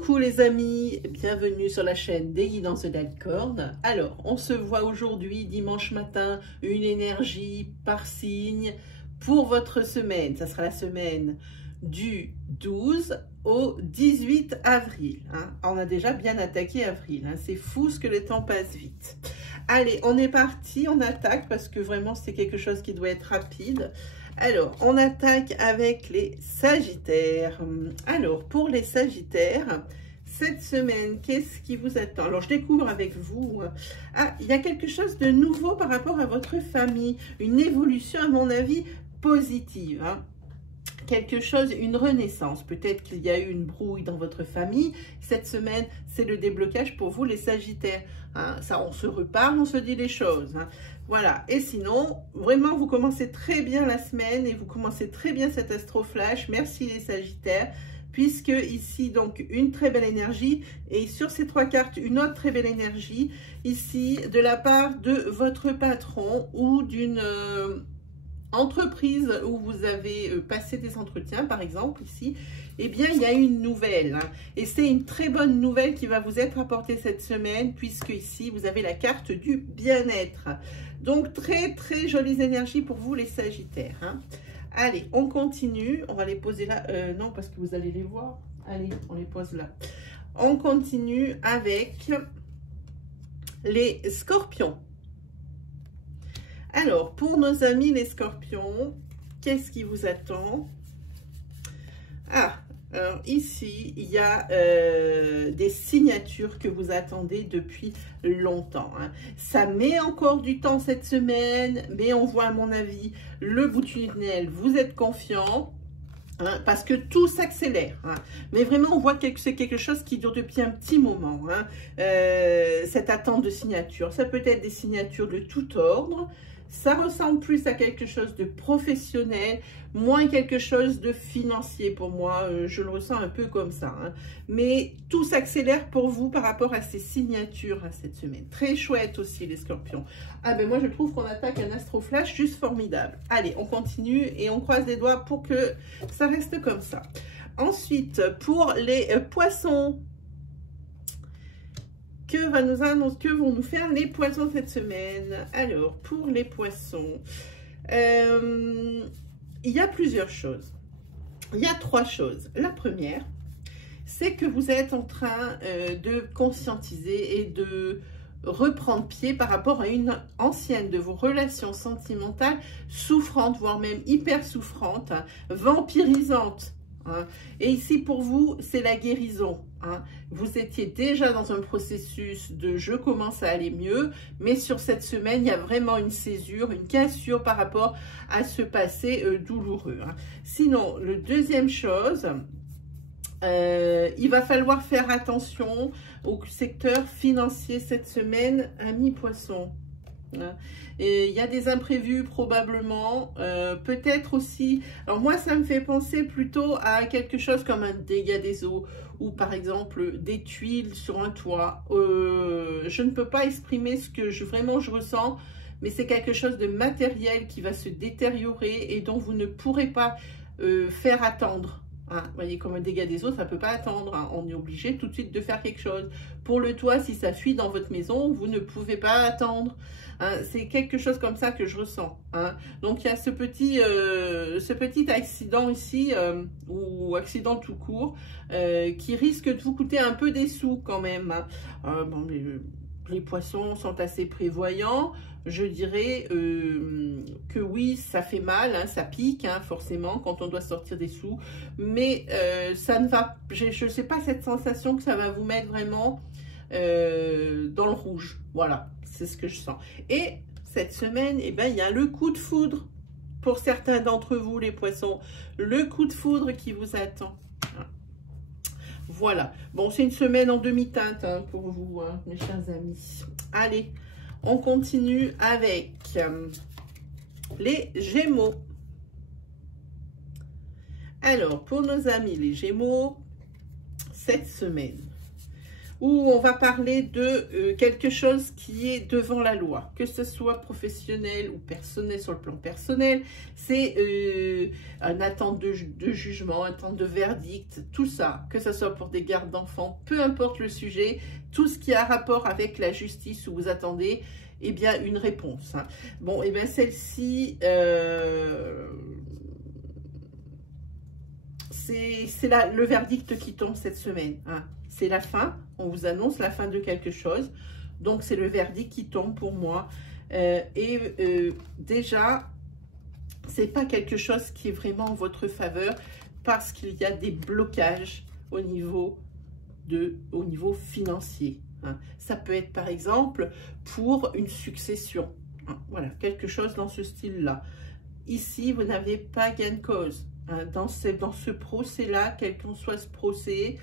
Coucou les amis, bienvenue sur la chaîne des guidances de la licorne. Alors, on se voit aujourd'hui, dimanche matin, une énergie par signe pour votre semaine. Ça sera la semaine du 12 au 18 avril. Hein. On a déjà bien attaqué avril, hein. C'est fou ce que le temps passe vite. Allez, on est parti, on attaque parce que vraiment c'est quelque chose qui doit être rapide. Alors, on attaque avec les Sagittaires. Alors, pour les Sagittaires, cette semaine, qu'est-ce qui vous attend? Alors, je découvre avec vous. Ah, il y a quelque chose de nouveau par rapport à votre famille. Une évolution, à mon avis, positive. Hein. Quelque chose, une renaissance. Peut-être qu'il y a eu une brouille dans votre famille. Cette semaine, c'est le déblocage pour vous, les Sagittaires. Hein, ça, on se reparle, on se dit les choses. Hein. Voilà. Et sinon, vraiment, vous commencez très bien la semaine et vous commencez très bien cet astro-flash. Merci les Sagittaires. Puisque ici, donc, une très belle énergie. Et sur ces trois cartes, une autre très belle énergie. Ici, de la part de votre patron ou d'une... entreprise où vous avez passé des entretiens, par exemple, ici, eh bien, il y a une nouvelle. Hein, et c'est une très bonne nouvelle qui va vous être apportée cette semaine, puisque ici, vous avez la carte du bien-être. Donc, très, très jolies énergies pour vous, les Sagittaires. Hein. Allez, on continue. On va les poser là. Non, parce que vous allez les voir. Allez, on les pose là. On continue avec les Scorpions. Alors, pour nos amis les Scorpions, qu'est-ce qui vous attend? Ah, alors ici, il y a des signatures que vous attendez depuis longtemps. Hein. Ça met encore du temps cette semaine, mais on voit à mon avis le bout du tunnel. Vous êtes confiant. Hein, parce que tout s'accélère. Hein. Mais vraiment, on voit que c'est quelque chose qui dure depuis un petit moment. Hein. Cette attente de signature. Ça peut être des signatures de tout ordre. Ça ressemble plus à quelque chose de professionnel, moins quelque chose de financier pour moi. Je le ressens un peu comme ça. Hein. Mais tout s'accélère pour vous par rapport à ces signatures hein, cette semaine. Très chouette aussi les Scorpions. Ah ben moi je trouve qu'on attaque un astro-flash juste formidable. Allez, on continue et on croise les doigts pour que ça reste comme ça. Ensuite, pour les Poissons. Que vont nous faire les Poissons cette semaine? Alors, pour les Poissons, il y a plusieurs choses. Il y a trois choses. La première, c'est que vous êtes en train de conscientiser et de reprendre pied par rapport à une ancienne de vos relations sentimentales souffrantes, voire même hyper souffrantes, hein, vampirisante. Hein. Et ici, pour vous, c'est la guérison. Hein. Vous étiez déjà dans un processus de « je commence à aller mieux », mais sur cette semaine, il y a vraiment une césure, une cassure par rapport à ce passé douloureux. Hein. Sinon, le deuxième chose, il va falloir faire attention au secteur financier cette semaine, amis Poissons. Il y a des imprévus probablement, peut-être aussi, alors moi ça me fait penser plutôt à quelque chose comme un dégât des eaux ou par exemple des tuiles sur un toit. Je ne peux pas exprimer ce que vraiment je ressens, mais c'est quelque chose de matériel qui va se détériorer et dont vous ne pourrez pas faire attendre. Hein, vous voyez, comme un dégât des eaux, ça ne peut pas attendre. Hein. On est obligé tout de suite de faire quelque chose. Pour le toit, si ça fuit dans votre maison, vous ne pouvez pas attendre. Hein. C'est quelque chose comme ça que je ressens. Hein. Donc, il y a ce petit accident ici, ou accident tout court, qui risque de vous coûter un peu des sous quand même. Hein. Bon, mais, les Poissons sont assez prévoyants. Je dirais que oui, ça fait mal, hein, ça pique hein, forcément quand on doit sortir des sous. Mais ça ne va, je ne sais pas cette sensation que ça va vous mettre vraiment dans le rouge. Voilà, c'est ce que je sens. Et cette semaine, eh ben, il y a le coup de foudre pour certains d'entre vous, les Poissons. Le coup de foudre qui vous attend. Voilà. Bon, c'est une semaine en demi-teinte hein, pour vous, hein, mes chers amis. Allez, on continue avec les Gémeaux. Alors, pour nos amis les Gémeaux, cette semaine, où on va parler de quelque chose qui est devant la loi, que ce soit professionnel ou personnel, sur le plan personnel. C'est une attente de jugement, une attente de verdict, tout ça, que ce soit pour des gardes d'enfants, peu importe le sujet, tout ce qui a rapport avec la justice où vous attendez, eh bien, une réponse. Hein. Bon, eh bien, celle-ci, c'est le verdict qui tombe cette semaine. Hein. C'est la fin, on vous annonce la fin de quelque chose. Donc, c'est le verdict qui tombe pour moi. Déjà, c'est pas quelque chose qui est vraiment en votre faveur parce qu'il y a des blocages au niveau financier. Hein. Ça peut être, par exemple, pour une succession. Hein. Voilà, quelque chose dans ce style-là. Ici, vous n'avez pas gain de cause. Hein. Dans ce procès-là, quel qu'en soit ce procès,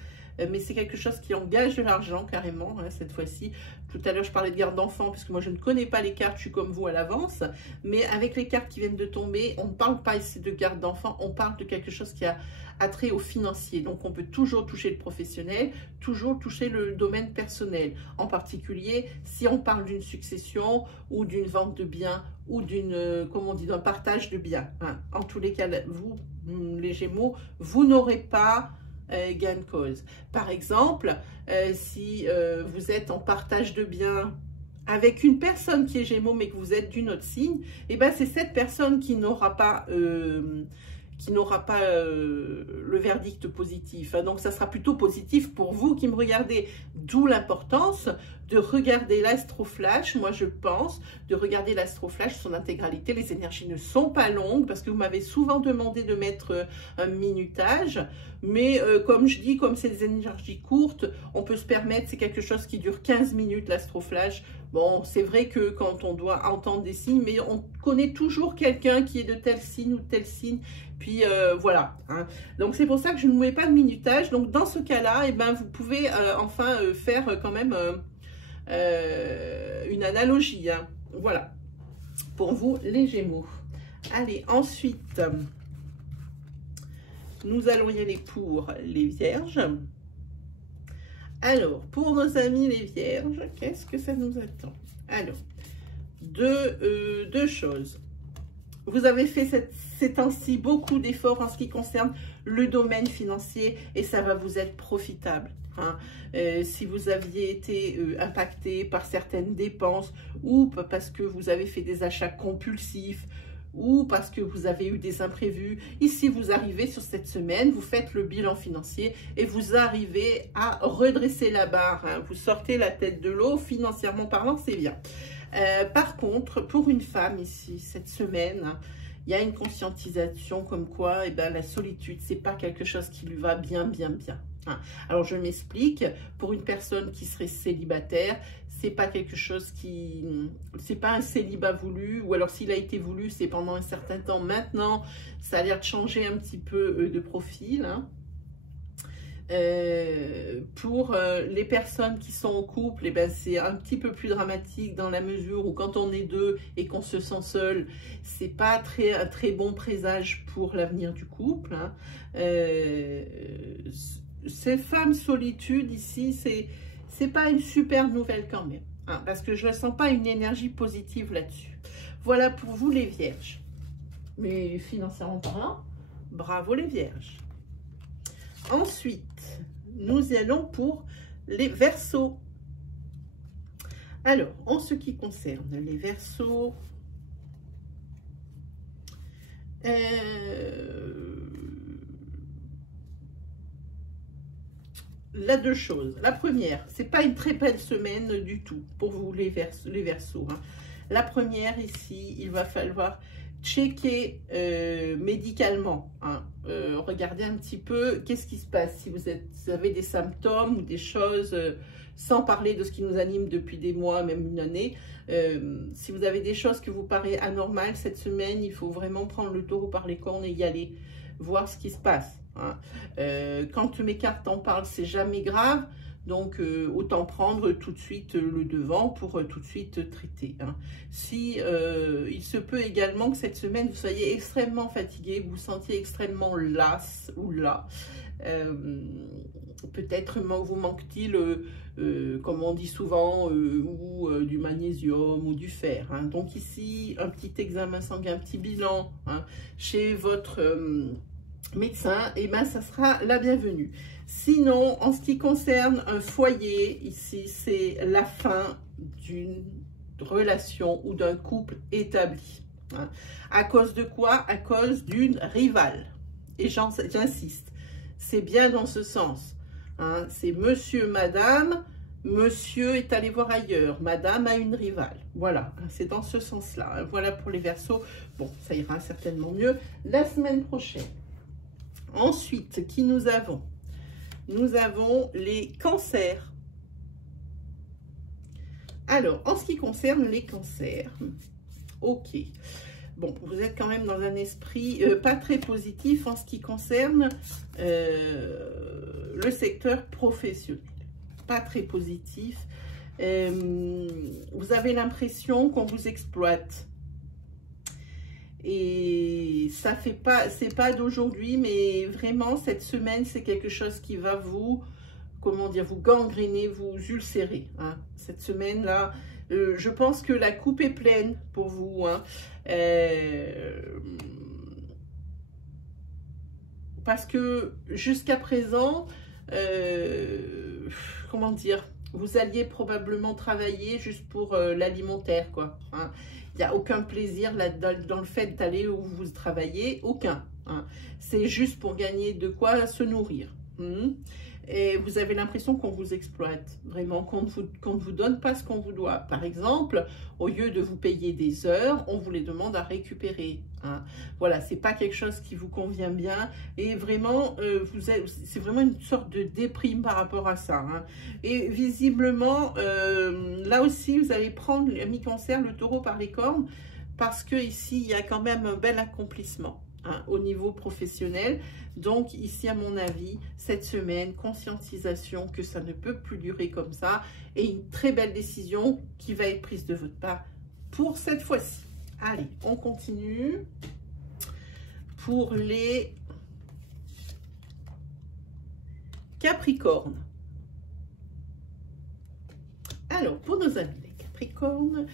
mais c'est quelque chose qui engage de l'argent carrément, hein, cette fois-ci. Tout à l'heure, je parlais de garde d'enfants, parce que moi, je ne connais pas les cartes, je suis comme vous à l'avance. Mais avec les cartes qui viennent de tomber, on ne parle pas ici de garde d'enfants, on parle de quelque chose qui a trait au financier. Donc, on peut toujours toucher le professionnel, toujours toucher le domaine personnel. En particulier, si on parle d'une succession ou d'une vente de biens ou comme on dit, d'un partage de biens. Hein. En tous les cas, vous, les Gémeaux, vous n'aurez pas gain de cause. Par exemple, si vous êtes en partage de biens avec une personne qui est Gémeaux mais que vous êtes d'une autre signe, et ben c'est cette personne qui n'aura pas le verdict positif. Donc ça sera plutôt positif pour vous qui me regardez. D'où l'importance de regarder l'astroflash, moi je pense, de regarder l'astroflash son intégralité. Les énergies ne sont pas longues parce que vous m'avez souvent demandé de mettre un minutage. Mais comme je dis, comme c'est des énergies courtes, on peut se permettre, c'est quelque chose qui dure 15 minutes l'astroflash. Bon, c'est vrai que quand on doit entendre des signes, mais on connaît toujours quelqu'un qui est de tel signe ou de tel signe. Puis voilà. Hein. Donc c'est pour ça que je ne mets pas de minutage. Donc dans ce cas-là, eh ben, vous pouvez enfin faire quand même une analogie. Hein. Voilà. Pour vous, les Gémeaux. Allez, ensuite, nous allons y aller pour les Vierges. Alors, pour nos amis les Vierges, qu'est-ce que ça nous attend? Alors, deux choses. Vous avez fait ces temps-ci beaucoup d'efforts en ce qui concerne le domaine financier et ça va vous être profitable. Hein. Si vous aviez été impacté par certaines dépenses ou parce que vous avez fait des achats compulsifs ou parce que vous avez eu des imprévus, ici vous arrivez sur cette semaine, vous faites le bilan financier et vous arrivez à redresser la barre. Hein. Vous sortez la tête de l'eau, financièrement parlant, c'est bien. Par contre, pour une femme ici, cette semaine, hein, il y a une conscientisation comme quoi eh ben, la solitude, c'est pas quelque chose qui lui va bien. Hein. Alors, je m'explique. Pour une personne qui serait célibataire, c'est pas quelque chose qui... C'est pas un célibat voulu, ou alors s'il a été voulu, c'est pendant un certain temps. Maintenant, ça a l'air de changer un petit peu de profil. Hein. Pour les personnes qui sont en couple, eh ben, c'est un petit peu plus dramatique dans la mesure où quand on est deux et qu'on se sent seul, c'est pas un très bon présage pour l'avenir du couple. Hein. Ces femmes solitude ici, c'est pas une super nouvelle quand même, hein, parce que je ne sens pas une énergie positive là-dessus. Voilà pour vous les Vierges. Mais financièrement parlant, bravo les Vierges. Ensuite, nous allons pour les Verseaux. Alors, en ce qui concerne les Verseaux, là, deux choses. La première, c'est pas une très belle semaine du tout pour vous les Verseaux. Hein. La première ici, il va falloir checker médicalement. Hein. Regardez un petit peu qu'est-ce qui se passe. Si vous avez des symptômes ou des choses, sans parler de ce qui nous anime depuis des mois, même une année, si vous avez des choses qui vous paraissent anormales cette semaine, il faut vraiment prendre le taureau par les cornes et y aller, voir ce qui se passe. Hein. Quand mes cartes en parlent, c'est jamais grave. Donc, autant prendre tout de suite le devant pour tout de suite traiter. Hein. Si il se peut également que cette semaine, vous soyez extrêmement fatigué, vous vous sentiez extrêmement las ou là. peut-être vous manque-t-il, comme on dit souvent, du magnésium ou du fer. Hein. Donc ici, un petit examen sanguin, un petit bilan hein, chez votre médecin, et ben ça sera la bienvenue. Sinon, en ce qui concerne un foyer, ici, c'est la fin d'une relation ou d'un couple établi. Hein. À cause de quoi? À cause d'une rivale. Et j'insiste, c'est bien dans ce sens. Hein. C'est monsieur, madame, monsieur est allé voir ailleurs, madame a une rivale. Voilà, c'est dans ce sens-là. Voilà pour les Verseaux. Bon, ça ira certainement mieux la semaine prochaine. Ensuite, qui nous avons? Nous avons les cancers. Alors, en ce qui concerne les cancers, ok. Bon, vous êtes quand même dans un esprit pas très positif en ce qui concerne le secteur professionnel. Pas très positif. Vous avez l'impression qu'on vous exploite. Et ça fait pas, c'est pas d'aujourd'hui, mais vraiment cette semaine, c'est quelque chose qui va vous, comment dire, vous gangréner, vous ulcérer. Hein. Cette semaine-là, je pense que la coupe est pleine pour vous. Hein. Parce que jusqu'à présent, comment dire, vous alliez probablement travailler juste pour l'alimentaire, quoi. Hein. Il n'y a aucun plaisir là, dans le fait d'aller où vous travaillez, aucun. Hein. C'est juste pour gagner de quoi se nourrir. Et vous avez l'impression qu'on vous exploite, vraiment, qu'on ne vous donne pas ce qu'on vous doit. Par exemple, au lieu de vous payer des heures, on vous les demande à récupérer. Hein. Voilà, c'est pas quelque chose qui vous convient bien. Et vraiment, c'est vraiment une sorte de déprime par rapport à ça. Hein. Et visiblement, là aussi, vous allez prendre le mi-cancer, le taureau par les cornes, parce que ici, il y a quand même un bel accomplissement. Hein, au niveau professionnel. Donc ici, à mon avis, cette semaine, conscientisation que ça ne peut plus durer comme ça et une très belle décision qui va être prise de votre part pour cette fois-ci. Allez, on continue pour les Capricornes. Alors, pour nos amis les Capricornes,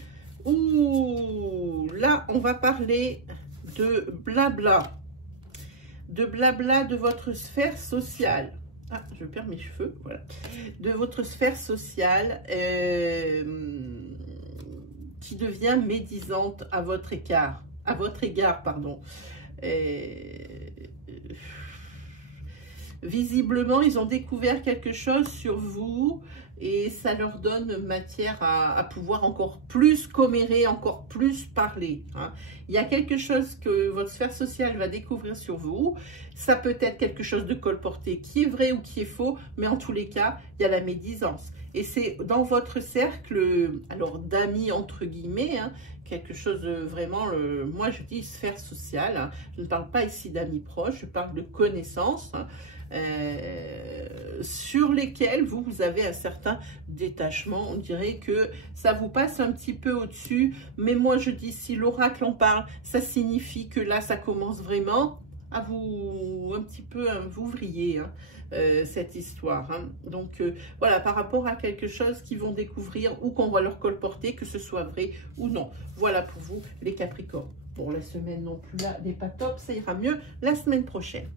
ouh, là, on va parler de blabla, de votre sphère sociale. Ah, je perds mes cheveux, voilà. De votre sphère sociale qui devient médisante à votre égard, pardon. Visiblement, ils ont découvert quelque chose sur vous et ça leur donne matière à pouvoir encore plus commérer, encore plus parler. Hein. Il y a quelque chose que votre sphère sociale va découvrir sur vous. Ça peut être quelque chose de colporté qui est vrai ou qui est faux, mais en tous les cas, il y a la médisance. Et c'est dans votre cercle, alors d'amis entre guillemets, hein, quelque chose de vraiment, moi je dis sphère sociale. Hein. Je ne parle pas ici d'amis proches, je parle de connaissances. Hein. Sur lesquels vous avez un certain détachement. On dirait que ça vous passe un petit peu au-dessus, mais moi je dis, si l'oracle en parle, ça signifie que là ça commence vraiment à vous, un petit peu, vous vriller hein, cette histoire. Hein. Donc voilà, par rapport à quelque chose qu'ils vont découvrir ou qu'on va leur colporter, que ce soit vrai ou non. Voilà pour vous les Capricornes. Bon, la semaine non plus là n'est pas top, ça ira mieux la semaine prochaine.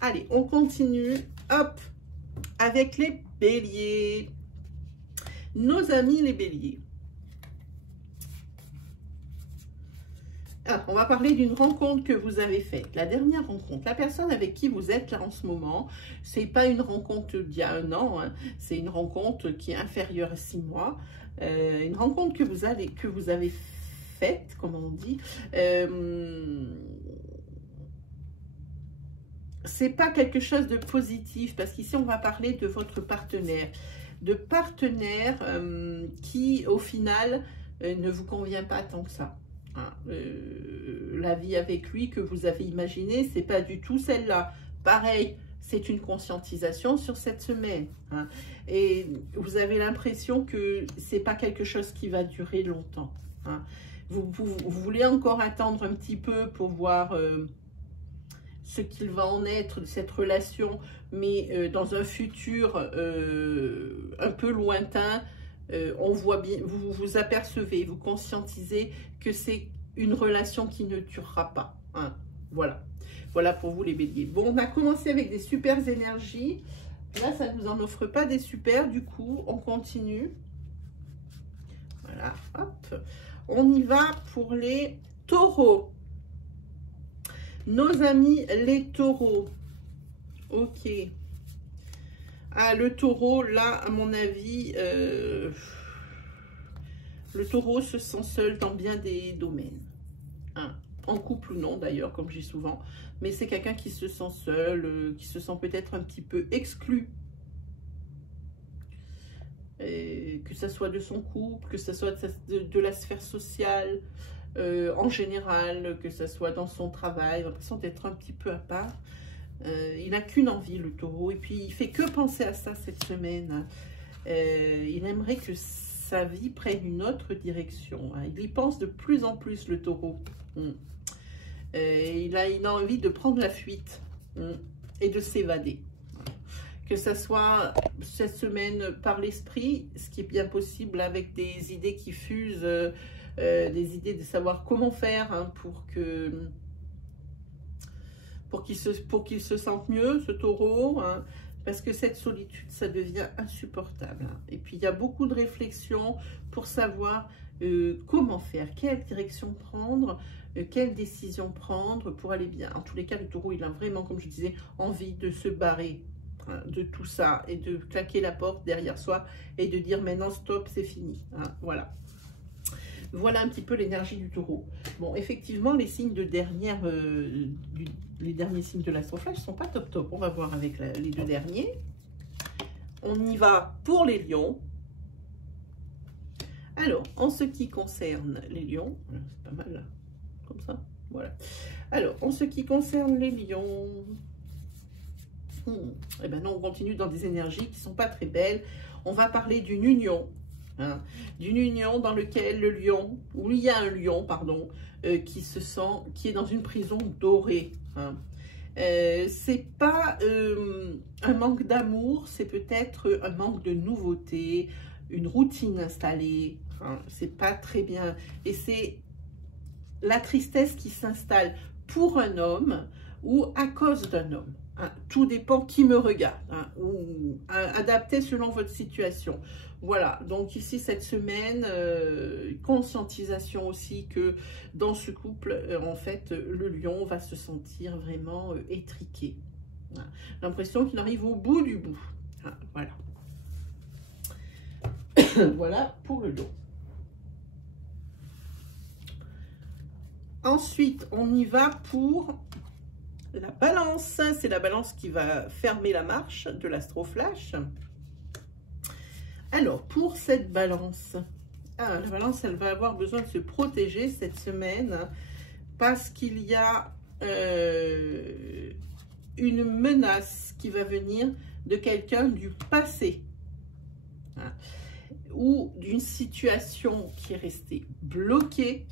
Allez, on continue, hop, avec les béliers. Nos amis les béliers. Alors, on va parler d'une rencontre que vous avez faite. La dernière rencontre, la personne avec qui vous êtes là en ce moment, c'est pas une rencontre d'il y a 1 an, hein, c'est une rencontre qui est inférieure à 6 mois. Une rencontre que vous avez faite, comme on dit. C'est pas quelque chose de positif parce qu'ici on va parler de votre partenaire, qui au final ne vous convient pas tant que ça. Hein. La vie avec lui que vous avez imaginée, c'est pas du tout celle-là. Pareil, c'est une conscientisation sur cette semaine. Hein. Et vous avez l'impression que c'est pas quelque chose qui va durer longtemps. Hein. Vous voulez encore attendre un petit peu pour voir ce qu'il va en être de cette relation, mais dans un futur un peu lointain, on voit bien, vous vous apercevez, vous conscientisez que c'est une relation qui ne durera pas. Hein. Voilà. Voilà pour vous les béliers. Bon, on a commencé avec des super énergies. Là, ça ne nous en offre pas des super. Du coup, on continue. Voilà, hop. On y va pour les taureaux. Nos amis les taureaux. Ok. Ah, le taureau, là, à mon avis, le taureau se sent seul dans bien des domaines. Hein. En couple ou non, d'ailleurs, comme je dis souvent. Mais c'est quelqu'un qui se sent seul, qui se sent peut-être un petit peu exclu. Et que ce soit de son couple, que ce soit de la sphère sociale, en général, que ce soit dans son travail, il a l'impression d'être un petit peu à part. Il n'a qu'une envie, le taureau, et puis il fait que penser à ça cette semaine. Il aimerait que sa vie prenne une autre direction. Il y pense de plus en plus, le taureau. Il a envie de prendre la fuite et de s'évader. Que ça soit cette semaine par l'esprit, ce qui est bien possible avec des idées qui fusent, des idées de savoir comment faire hein, pour qu'il se sente mieux, ce taureau, hein, parce que cette solitude, ça devient insupportable. Hein. Et puis, il y a beaucoup de réflexions pour savoir comment faire, quelle direction prendre, quelle décision prendre pour aller bien. En tous les cas, le taureau, il a vraiment, comme je disais, envie de se barrer hein, de tout ça et de claquer la porte derrière soi et de dire maintenant stop, c'est fini. Hein, voilà. Voilà un petit peu l'énergie du taureau. Bon, effectivement, les signes de dernière, les derniers signes de l'astroflash ne sont pas top top. On va voir avec les deux derniers. On y va pour les lions. Alors, en ce qui concerne les lions, c'est pas mal là, comme ça, voilà. Alors, en ce qui concerne les lions, eh ben non, on continue dans des énergies qui ne sont pas très belles. On va parler d'une union. Hein, d'une union dans laquelle le lion, où il y a un lion, pardon, qui est dans une prison dorée. Hein. C'est pas un manque d'amour, c'est peut-être un manque de nouveauté, une routine installée. Hein, c'est pas très bien. Et c'est la tristesse qui s'installe pour un homme ou à cause d'un homme. Hein, tout dépend qui me regarde, hein, ou adapté selon votre situation. Voilà, donc ici cette semaine, conscientisation aussi que dans ce couple, en fait, le lion va se sentir vraiment étriqué. Voilà. L'impression qu'il arrive au bout du bout. Hein, voilà. Voilà pour le lion. Ensuite, on y va pour la balance. C'est la balance qui va fermer la marche de l'astroflash. Alors, pour cette balance, la balance, elle va avoir besoin de se protéger cette semaine parce qu'il y a une menace qui va venir de quelqu'un du passé hein, ou d'une situation qui est restée bloquée.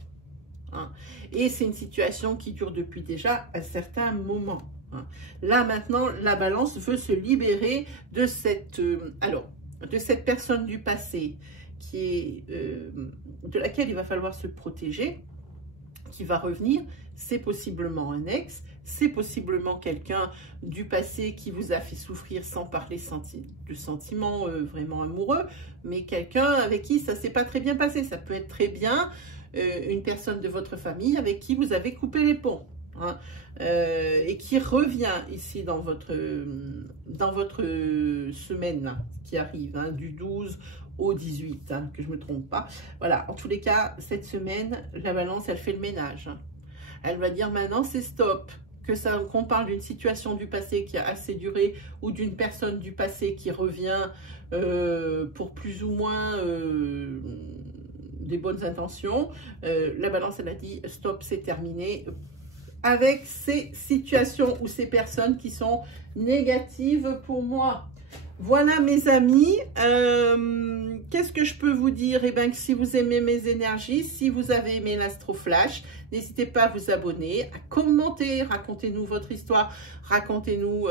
Hein, et c'est une situation qui dure depuis déjà un certain moment. Hein. Là, maintenant, la balance veut se libérer de cette... de cette personne du passé qui est, de laquelle il va falloir se protéger, qui va revenir, c'est possiblement un ex, c'est possiblement quelqu'un du passé qui vous a fait souffrir sans parler de sentiments vraiment amoureux, mais quelqu'un avec qui ça ne s'est pas très bien passé. Ça peut être très bien une personne de votre famille avec qui vous avez coupé les ponts. Hein, et qui revient ici dans votre semaine là, qui arrive, hein, du 12 au 18, hein, que je ne me trompe pas. Voilà, en tous les cas, cette semaine, la balance, elle fait le ménage. Hein. Elle va dire maintenant, c'est stop. Qu'on parle d'une situation du passé qui a assez duré ou d'une personne du passé qui revient pour plus ou moins des bonnes intentions. La balance, elle a dit, stop, c'est terminé. Avec ces situations ou ces personnes qui sont négatives pour moi. Voilà mes amis, qu'est-ce que je peux vous dire? Eh bien que si vous aimez mes énergies, si vous avez aimé l'Astroflash, n'hésitez pas à vous abonner, à commenter, racontez-nous votre histoire, racontez-nous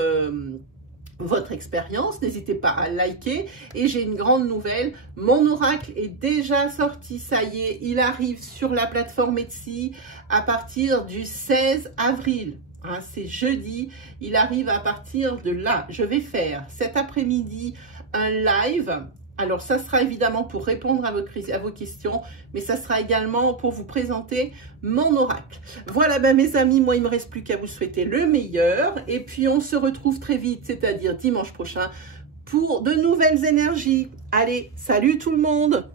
votre expérience, n'hésitez pas à liker. Et j'ai une grande nouvelle, mon oracle est déjà sorti, ça y est, il arrive sur la plateforme Etsy à partir du 16 avril. Hein, c'est jeudi, il arrive à partir de là. Je vais faire cet après-midi un live. Alors, ça sera évidemment pour répondre à vos questions, mais ça sera également pour vous présenter mon oracle. Voilà, ben, mes amis, moi, il ne me reste plus qu'à vous souhaiter le meilleur. Et puis, on se retrouve très vite, c'est-à-dire dimanche prochain, pour de nouvelles énergies. Allez, salut tout le monde!